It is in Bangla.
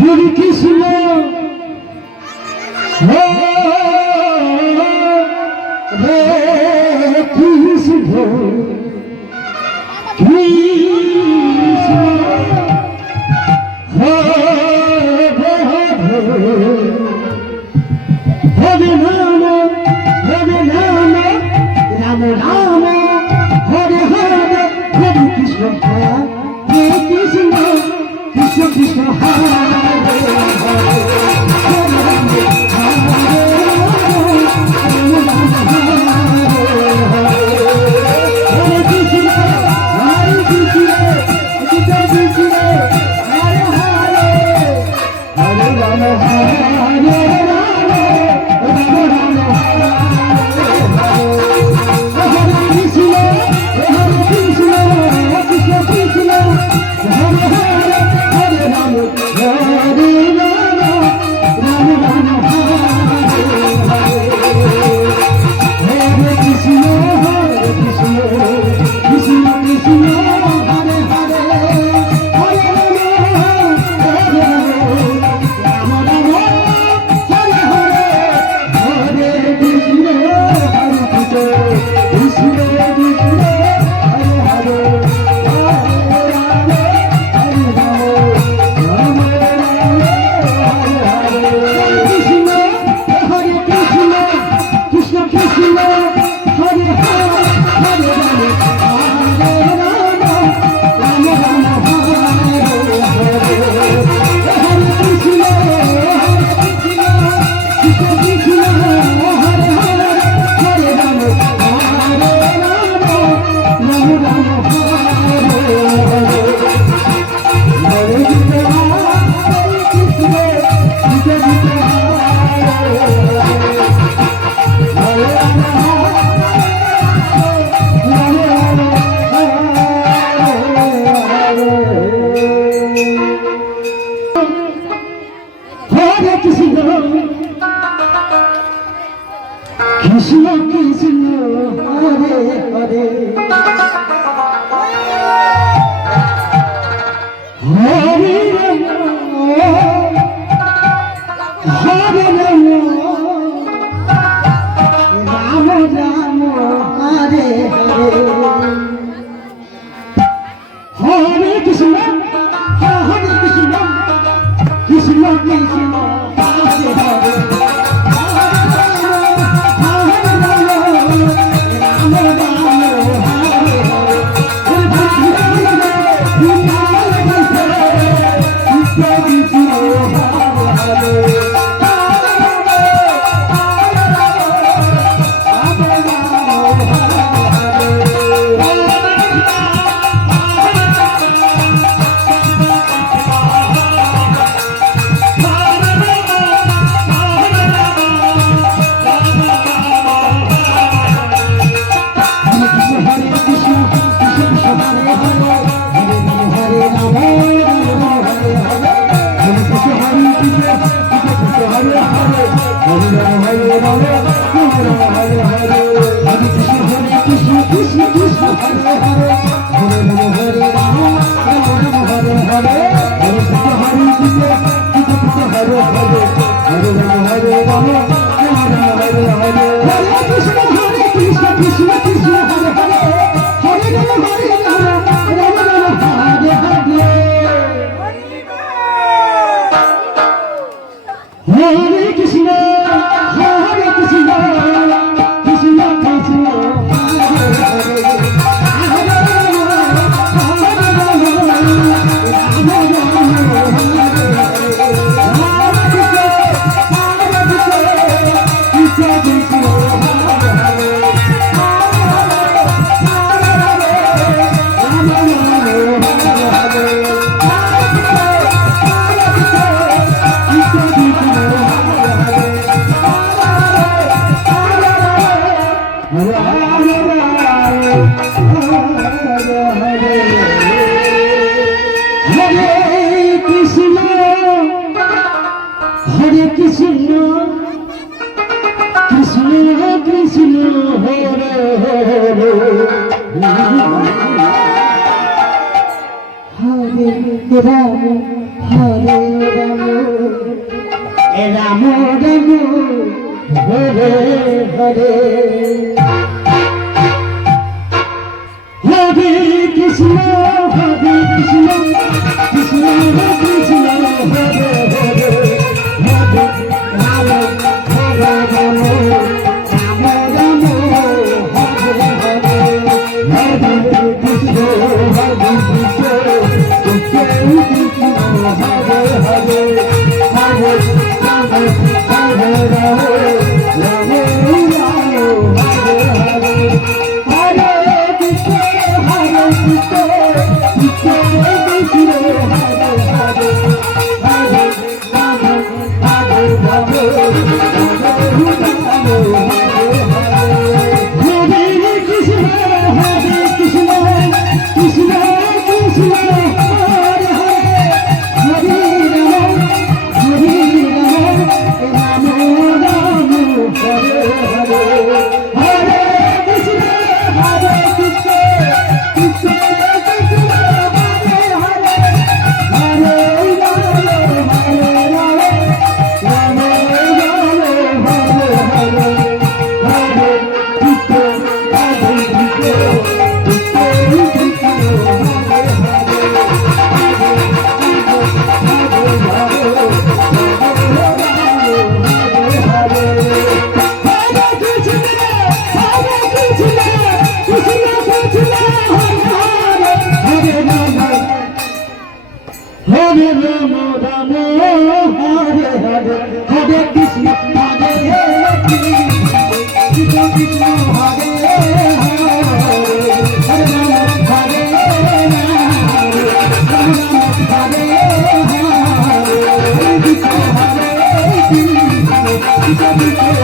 Hare Krishna Hare Krishna Krishna Hare Hare Ram Ram Ram Hare Hare Hare Krishna Hare Krishna Krishna Krishna Hare Krishna Krishna Hare Hare Hare Hare Ram Ram Hare Hare Hare Krishna Hare Krishna Krishna Krishna Hare Hare Hare Krishna, Hare Krishna, Krishna Krishna, Hare Ram, Hare Ram. Ram Ram Hare Hare Hare Krishna Krishna Krishna Krishna Hare Hare Hare Ram Hare Ram Ram Ram Hare Hare Hare Krishna Krishna Krishna Krishna Hare Hare Hare Ram Hare Ram Ram Hare Rama Rama Hare Hare Hare Krishna Hare Krishna Krishna Krishna Hare Hare Hare Rama Hare Rama Rama Hare Hare Krishna Hare Krishna Krishna Krishna